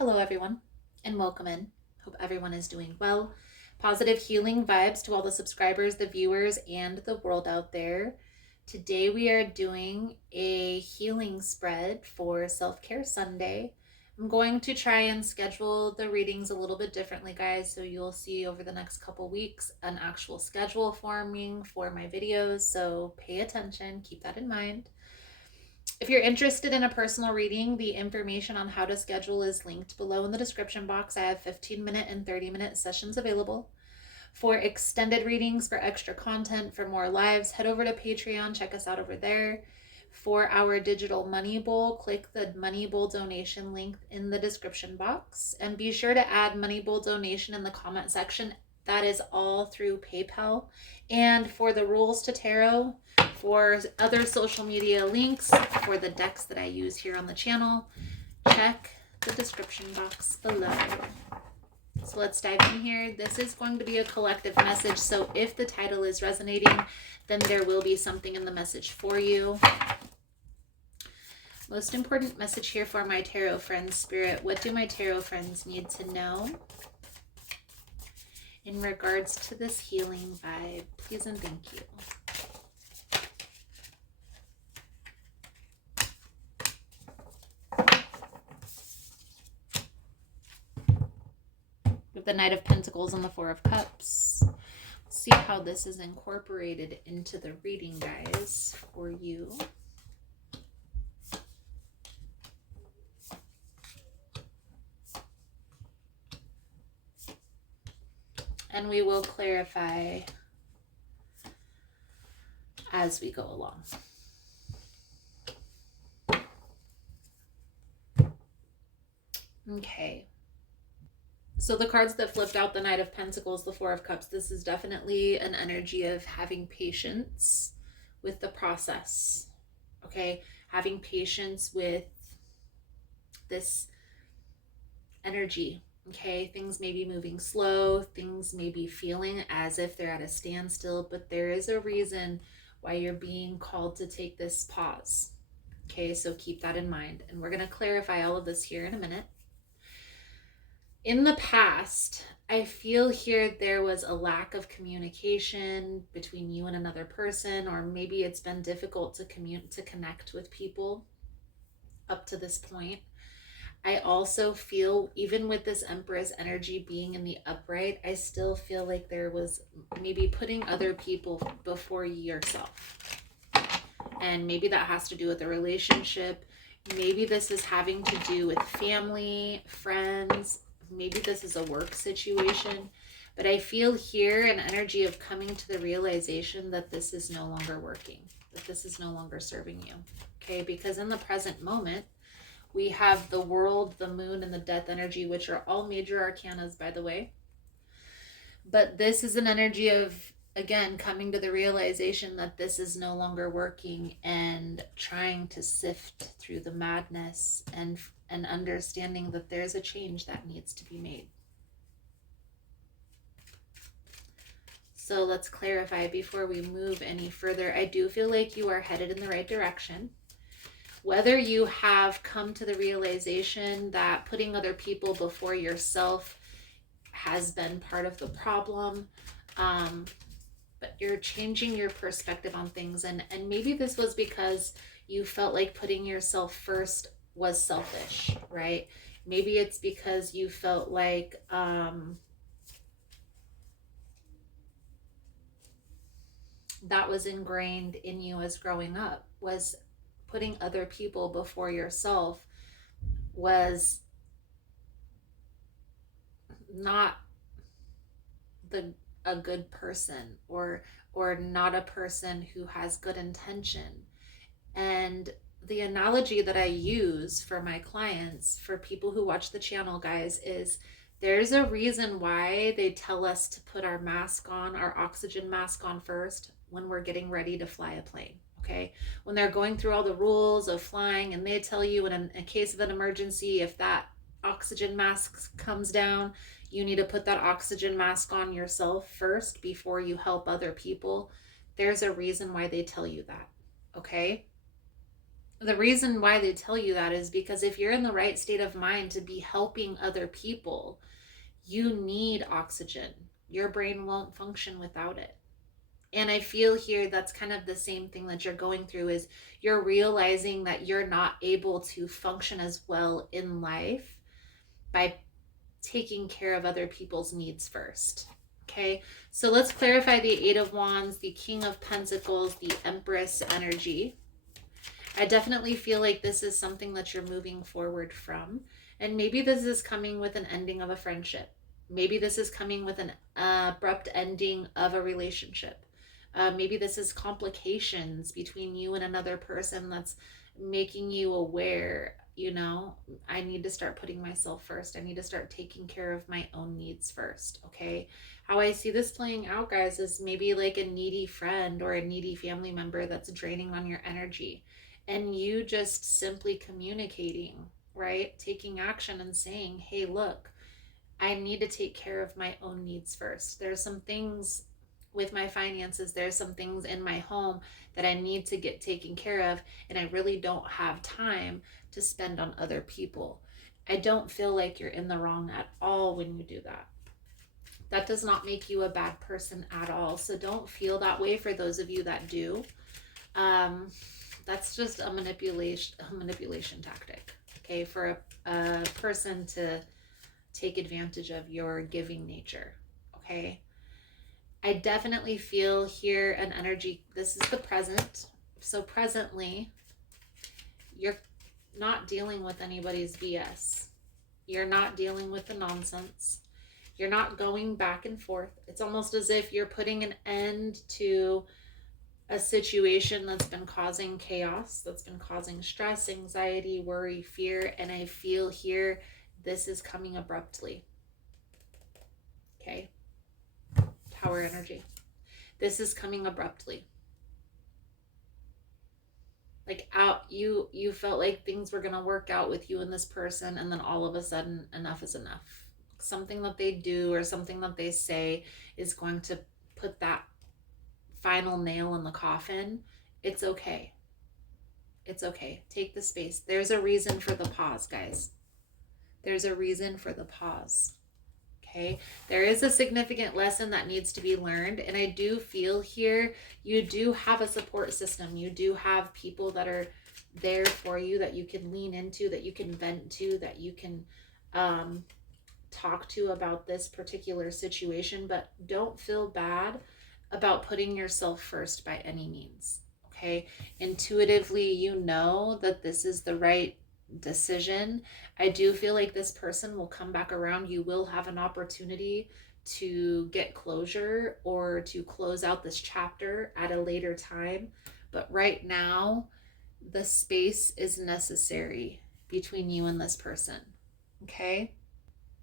Hello, everyone, and welcome in. Hope everyone is doing well. Positive healing vibes to all the subscribers, the viewers, and the world out there. Today, we are doing a healing spread for Self Care Sunday. I'm going to try and schedule the readings a little bit differently, guys, so you'll see over the next couple weeks an actual schedule forming for my videos. So pay attention, keep that in mind. If you're interested in a personal reading, the information on how to schedule is linked below in the description box. I have 15-minute and 30-minute sessions available. For extended readings, for extra content, for more lives, head over to Patreon. Check us out over there. For our digital money bowl, click the money bowl donation link in the description box. And be sure to add money bowl donation in the comment section. That is all through PayPal. And for the rules to tarot, for other social media links, for the decks that I use here on the channel, check the description box below. So let's dive in here. This is going to be a collective message. So if the title is resonating, then there will be something in the message for you. Most important message here for my tarot friends, Spirit. What do my tarot friends need to know in regards to this healing vibe? Please and thank you. With the Knight of Pentacles and the Four of Cups. See how this is incorporated into the reading, guys, for you. And we will clarify as we go along. Okay. So the cards that flipped out, the Knight of Pentacles, the Four of Cups, this is definitely an energy of having patience with the process, okay? Having patience with this energy, okay? Things may be moving slow, things may be feeling as if they're at a standstill, but there is a reason why you're being called to take this pause, okay? So keep that in mind. And we're going to clarify all of this here in a minute. In the past, I feel here there was a lack of communication between you and another person, or maybe it's been difficult to connect with people up to this point. I also feel, even with this Empress energy being in the upright, I still feel like there was maybe putting other people before yourself. And maybe that has to do with a relationship. Maybe this is having to do with family, friends. Maybe this is a work situation, but I feel here an energy of coming to the realization that this is no longer working, that this is no longer serving you, okay? Because in the present moment, we have the World, the Moon, and the Death energy, which are all major arcanas, by the way. But this is an energy of, again, coming to the realization that this is no longer working and trying to sift through the madness and understanding that there's a change that needs to be made. So let's clarify before we move any further. I do feel like you are headed in the right direction. Whether you have come to the realization that putting other people before yourself has been part of the problem, but you're changing your perspective on things. And maybe this was because you felt like putting yourself first was selfish, right? Maybe it's because you felt like that was ingrained in you as growing up, was putting other people before yourself was not a good person, or not a person who has good intention. And the analogy that I use for my clients, for people who watch the channel, guys, is there's a reason why they tell us to put our mask on, our oxygen mask on first when we're getting ready to fly a plane, okay? When they're going through all the rules of flying, and they tell you in a case of an emergency, if that oxygen mask comes down, you need to put that oxygen mask on yourself first before you help other people. There's a reason why they tell you that, okay? The reason why they tell you that is because if you're in the right state of mind to be helping other people, you need oxygen. Your brain won't function without it. And I feel here that's kind of the same thing that you're going through, is you're realizing that you're not able to function as well in life by taking care of other people's needs first. Okay, so let's clarify the Eight of Wands, the King of Pentacles, the Empress energy. I definitely feel like this is something that you're moving forward from. And maybe this is coming with an ending of a friendship. Maybe this is coming with an abrupt ending of a relationship. Maybe this is complications between you and another person that's making you aware, you know, I need to start putting myself first. I need to start taking care of my own needs first. Okay. How I see this playing out, guys, is maybe like a needy friend or a needy family member that's draining on your energy, and you just simply communicating, right? Taking action and saying, hey, look, I need to take care of my own needs first. There's some things with my finances, there's some things in my home that I need to get taken care of, and I really don't have time to spend on other people. I don't feel like you're in the wrong at all when you do that. That does not make you a bad person at all. So don't feel that way for those of you that do. That's just a manipulation tactic, okay, for a person to take advantage of your giving nature, okay? I definitely feel here an energy. This is the present. So presently, you're not dealing with anybody's BS. You're not dealing with the nonsense. You're not going back and forth. It's almost as if you're putting an end to a situation that's been causing chaos, that's been causing stress, anxiety, worry, fear. And I feel here this is coming abruptly. Okay. Tower energy. This is coming abruptly. Like you felt like things were going to work out with you and this person, and then all of a sudden enough is enough. Something that they do or something that they say is going to put that final nail in the coffin. It's okay. It's okay. Take the space. There's a reason for the pause, guys. There's a reason for the pause. Okay. There is a significant lesson that needs to be learned. And I do feel here, you do have a support system. You do have people that are there for you, that you can lean into, that you can vent to, that you can talk to about this particular situation. But don't feel bad about putting yourself first by any means. Okay. Intuitively, you know that this is the right decision. I do feel like this person will come back around. You will have an opportunity to get closure or to close out this chapter at a later time. But right now, the space is necessary between you and this person. Okay.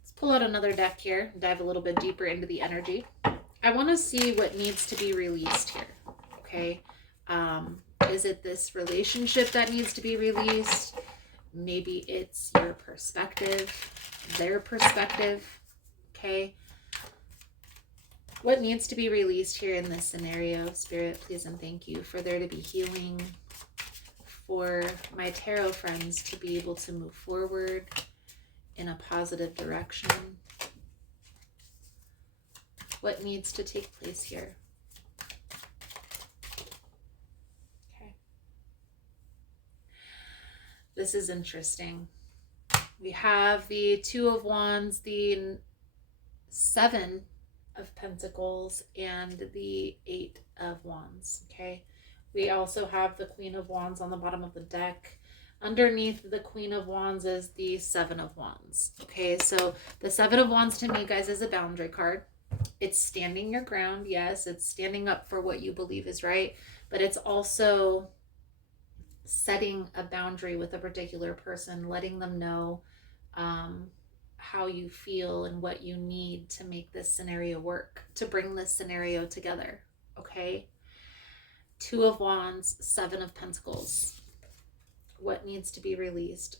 Let's pull out another deck here, dive a little bit deeper into the energy. I want to see what needs to be released here. Okay. Is it this relationship that needs to be released? Maybe it's your perspective, their perspective. Okay. What needs to be released here in this scenario? Spirit, please and thank you for there to be healing, for my tarot friends to be able to move forward in a positive direction. What needs to take place here? Okay. This is interesting. We have the Two of Wands, the Seven of Pentacles, and the Eight of Wands. Okay. We also have the Queen of Wands on the bottom of the deck. Underneath the Queen of Wands is the Seven of Wands. Okay, so the Seven of Wands to me, guys, is a boundary card. It's standing your ground. Yes, it's standing up for what you believe is right, but it's also setting a boundary with a particular person, letting them know how you feel and what you need to make this scenario work, to bring this scenario together. Okay. Two of Wands, Seven of Pentacles. What needs to be released?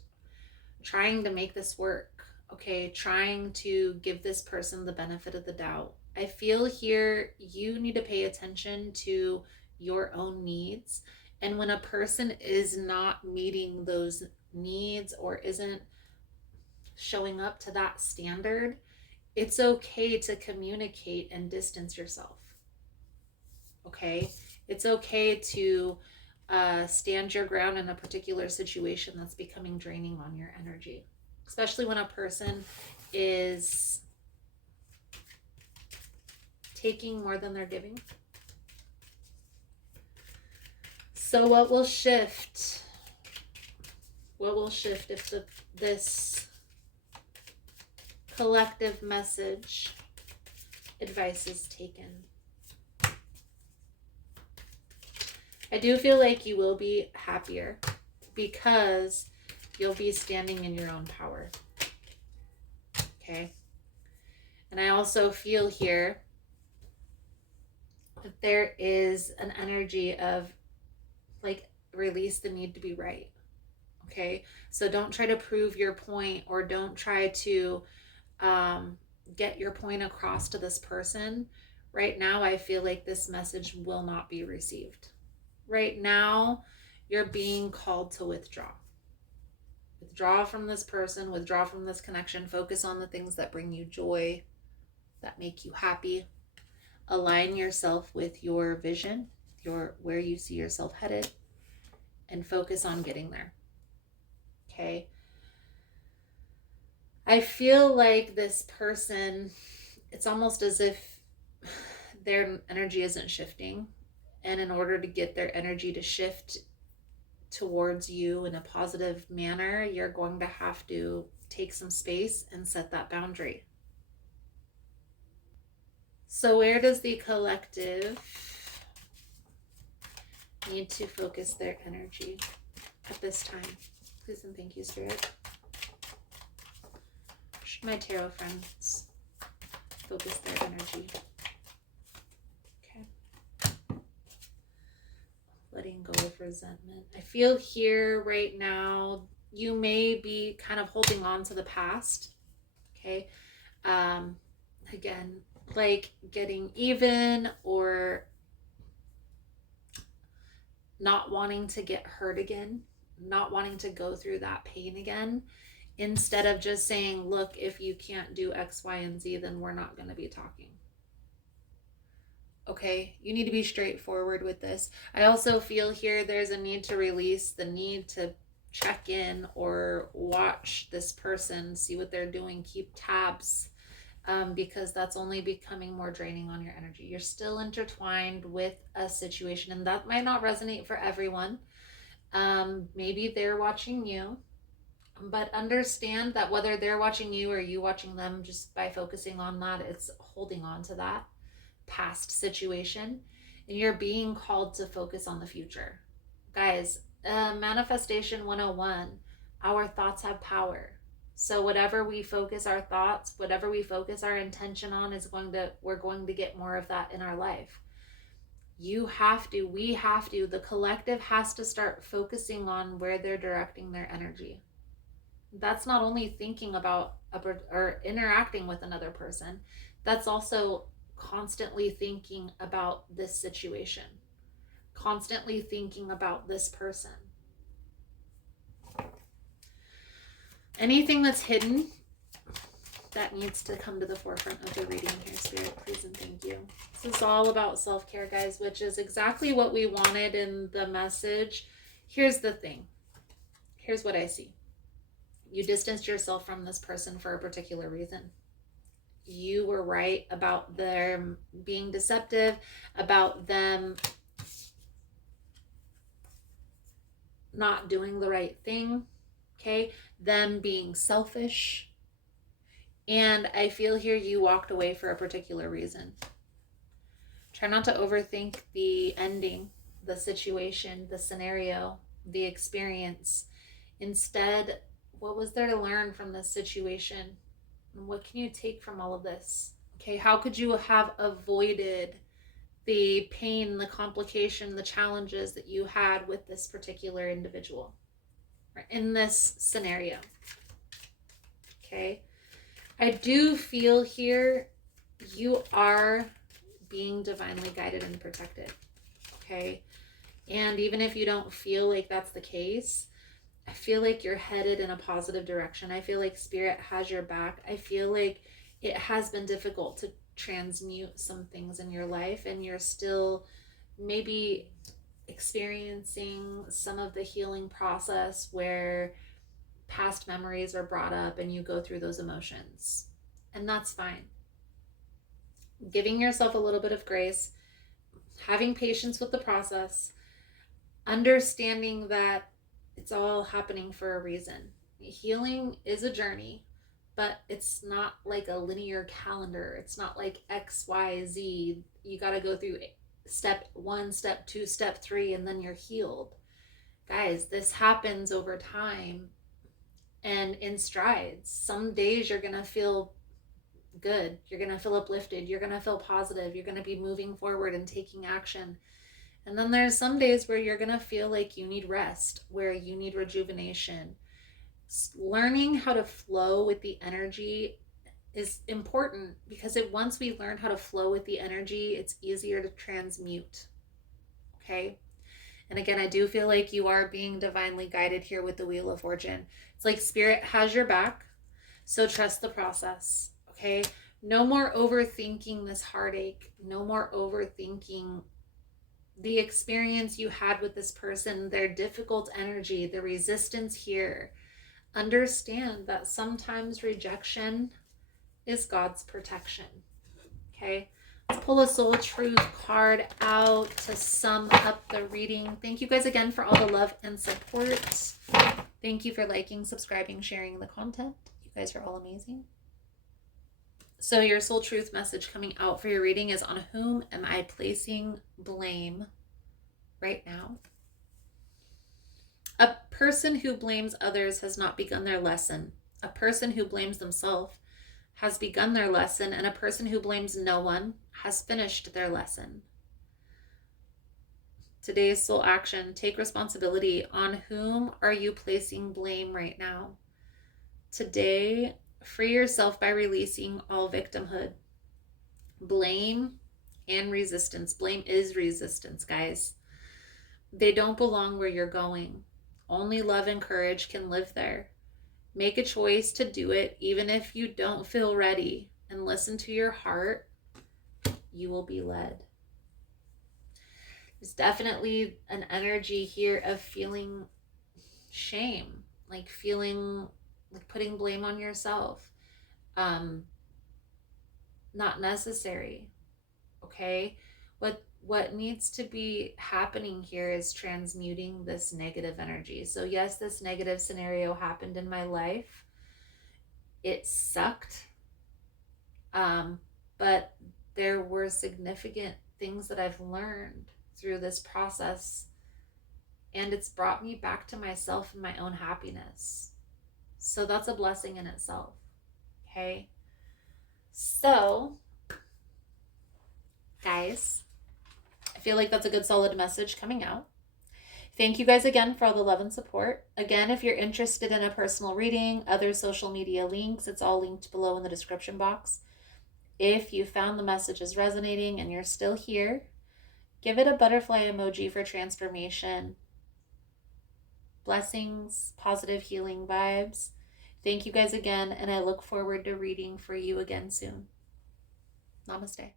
Trying to make this work. Okay. Trying to give this person the benefit of the doubt. I feel here you need to pay attention to your own needs And when a person is not meeting those needs or isn't showing up to that standard, it's okay to communicate and distance yourself. Okay? It's okay to stand your ground in a particular situation that's becoming draining on your energy, especially when a person is taking more than they're giving. So what will shift? What will shift if this collective message advice is taken? I do feel like you will be happier because you'll be standing in your own power. Okay? And I also feel here that there is an energy of like release the need to be right. Okay? So don't try to prove your point, or don't try to get your point across to this person. Right now, I feel like this message will not be received. Right now, you're being called to withdraw. Withdraw from this person, withdraw from this connection, focus on the things that bring you joy, that make you happy. Align yourself with your vision, where you see yourself headed, and focus on getting there. Okay? I feel like this person, it's almost as if their energy isn't shifting. And in order to get their energy to shift towards you in a positive manner, you're going to have to take some space and set that boundary. So where does the collective need to focus their energy at this time? Please and thank you, Spirit. Should my tarot friends focus their energy? Okay. Letting go of resentment. I feel here right now, you may be kind of holding on to the past. Okay. Again, like getting even, or not wanting to get hurt again, not wanting to go through that pain again, instead of just saying, look, if you can't do X, Y, and Z, then we're not going to be talking. Okay, you need to be straightforward with this. I also feel here there's a need to release the need to check in or watch this person, see what they're doing, keep tabs, because that's only becoming more draining on your energy. You're still intertwined with a situation, and that might not resonate for everyone. Maybe they're watching you, but understand that whether they're watching you or you watching them, just by focusing on that, it's holding on to that past situation, and you're being called to focus on the future. Guys, manifestation 101, our thoughts have power. So whatever we focus our thoughts, whatever we focus our intention on, we're going to get more of that in our life. We have to, the collective has to start focusing on where they're directing their energy. That's not only thinking about or interacting with another person, that's also constantly thinking about this situation, constantly thinking about this person. Anything that's hidden, that needs to come to the forefront of the reading here, Spirit, please and thank you. This is all about self-care, guys, which is exactly what we wanted in the message. Here's the thing. Here's what I see. You distanced yourself from this person for a particular reason. You were right about them being deceptive, about them not doing the right thing, okay? Them being selfish. And I feel here you walked away for a particular reason. Try not to overthink the ending, the situation, the scenario, the experience. Instead, what was there to learn from this situation? What can you take from all of this? Okay, how could you have avoided the pain, the complication, the challenges that you had with this particular individual in this scenario? Okay, I do feel here you are being divinely guided and protected. Okay, And even if you don't feel like that's the case, I feel like you're headed in a positive direction. I feel like spirit has your back. I feel like it has been difficult to transmute some things in your life, and you're still maybe experiencing some of the healing process where past memories are brought up and you go through those emotions. And that's fine. Giving yourself a little bit of grace, having patience with the process, understanding that it's all happening for a reason. Healing is a journey, but it's not like a linear calendar. It's not like X, Y, Z. You got to go through step 1, step 2, step 3, and then you're healed. Guys, this happens over time and in strides. Some days you're going to feel good. You're going to feel uplifted. You're going to feel positive. You're going to be moving forward and taking action. And then there's some days where you're going to feel like you need rest, where you need rejuvenation. Learning how to flow with the energy is important, because once we learn how to flow with the energy, it's easier to transmute. Okay? And again, I do feel like you are being divinely guided here with the Wheel of Fortune. It's like spirit has your back, so trust the process. Okay? No more overthinking this heartache. No more overthinking the experience you had with this person, their difficult energy, the resistance here. Understand that sometimes rejection is God's protection. Okay? Let's pull a soul truth card out to sum up the reading. Thank you guys again for all the love and support. Thank you for liking, subscribing, sharing the content. You guys are all amazing. So your soul truth message coming out for your reading is, on whom am I placing blame right now? A person who blames others has not begun their lesson. A person who blames themselves has begun their lesson, and a person who blames no one has finished their lesson. Today's soul action: take responsibility. On whom are you placing blame right now? Today, free yourself by releasing all victimhood. Blame and resistance. Blame is resistance, guys. They don't belong where you're going. Only love and courage can live there. Make a choice to do it, even if you don't feel ready, and listen to your heart. You will be led. There's definitely an energy here of feeling shame, like feeling like putting blame on yourself. Not necessary. Okay? What needs to be happening here is transmuting this negative energy. So yes, this negative scenario happened in my life. It sucked. But there were significant things that I've learned through this process, and it's brought me back to myself and my own happiness. So that's a blessing in itself. Okay? So, guys, I feel like that's a good solid message coming out. Thank you guys again for all the love and support. Again, if you're interested in a personal reading, other social media links, it's all linked below in the description box. If you found the messages resonating and you're still here, give it a butterfly emoji for transformation. Blessings, positive healing vibes. Thank you guys again, and I look forward to reading for you again soon. Namaste.